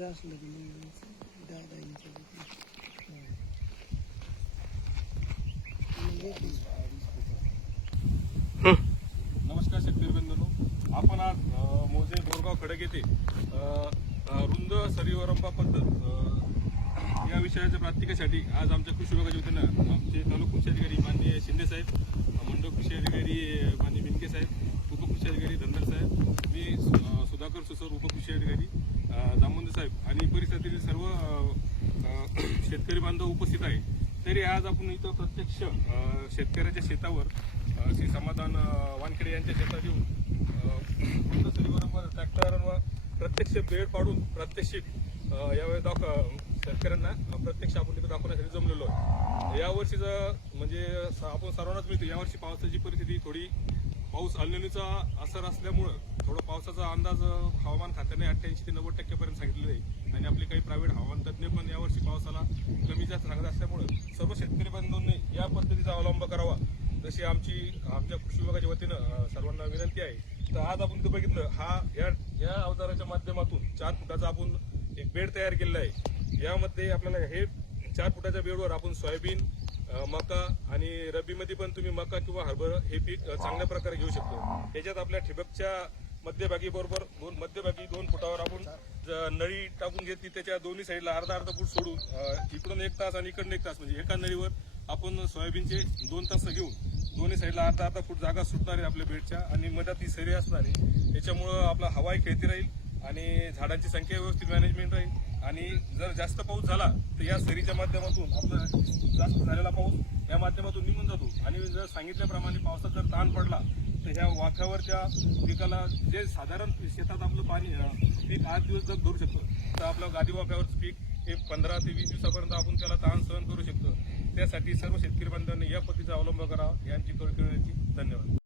नमस्कार शेतकरी बंधूंनो, आपण आज मोजे बोरगाव खडक येथे रुंद सरीवरंबा पद्धत या विषयाच्या प्रात्यक्षिकासाठी आज आमच्या कृषी विभागाच्या वतीनं आमचे तालुका कृषी अधिकारी माननीय शिंदे साहेब, मंडळ कृषी अधिकारी माननीय बिनके साहेब, उपकृषी अधिकारी धनगर साहेब, मी सुधाकर सुसर उपकृषी अधिकारी जामवंदे साहेब आणि परिसरातील सर्व शेतकरी बांधव उपस्थित आहे. तरी आज आपण इथं प्रत्यक्ष शेतकऱ्याच्या शेतावर श्री समाधान वानखेडे यांच्या शेतात येऊन ट्रॅक्टरवर प्रत्यक्ष बेड पाडून प्रात्यक्षिक यावेळी शेतकऱ्यांना प्रत्यक्ष आपण तिथं दाखवण्यासाठी जमलेलो आहे. यावर्षीचं म्हणजे आपण सर्वांनाच मिळतो, यावर्षी पावसाची परिस्थिती थोडी पाऊस अल्निनोचा असर असल्यामुळं थोडं पावसाचा अंदाज हवामान खात्याने 88 ते 90% सांगितलेला आहे आणि आपले काही प्रायव्हेट हवामान तज्ज्ञ पण यावर्षी पावसाला कमी जास्त सांगत असल्यामुळं सर्व शेतकरी बांधवांनी या पद्धतीचा अवलंब करावा जशी आमच्या कृषी विभागाच्या वतीनं सर्वांना विनंती आहे. तर आज आपण इथं बघितलं या अवजाराच्या माध्यमातून 4 फुटाचा आपण एक बेड तयार केलेला आहे. यामध्ये आपल्याला हे 4 फुटाच्या बेडवर आपण सोयाबीन, मका आणि रब्बीमध्ये पण तुम्ही मका किंवा हरभरा हे पीक चांगल्या प्रकारे घेऊ शकतो. याच्यात आपल्या ठिबकच्या मध्यभागी 2 फुटावर आपण नळी टाकून घेतली, त्याच्या दोन्ही साईडला अर्धा फूट सोडून इकडून 1 तास आणि इकडून 1 तास म्हणजे एका नळीवर आपण सोयाबीनचे 2 तास घेऊन दोन्ही साईडला अर्धा फूट जागा सुटणार आहे आपल्या बेडच्या आणि मधात ही सरी असणार आहे. त्याच्यामुळं आपला हवाही खेळती राहील आणि झाडांची संख्या व्यवस्थित मॅनेजमेंट राहील आणि जर जास्त पाऊस झाला तर या सरीच्या माध्यमातून आपला जास्त झालेला पाऊस या माध्यमातून निघून जातो आणि जर सांगितल्याप्रमाणे पावसात जर ताण पडला तर ह्या वाफ्यावरच्या पिकाला जे साधारण शेतात आपलं पाणी पीक 8 दिवस जर धरू शकतो तर आपलं गादी वाफ्यावरचं पीक हे 15 ते 20 दिवसापर्यंत आपण त्याला ताण सहन करू शकतो. त्यासाठी सर्व शेतकरी बांधवांनी या पद्धतीचा अवलंब करावा यांची कळकळीची धन्यवाद.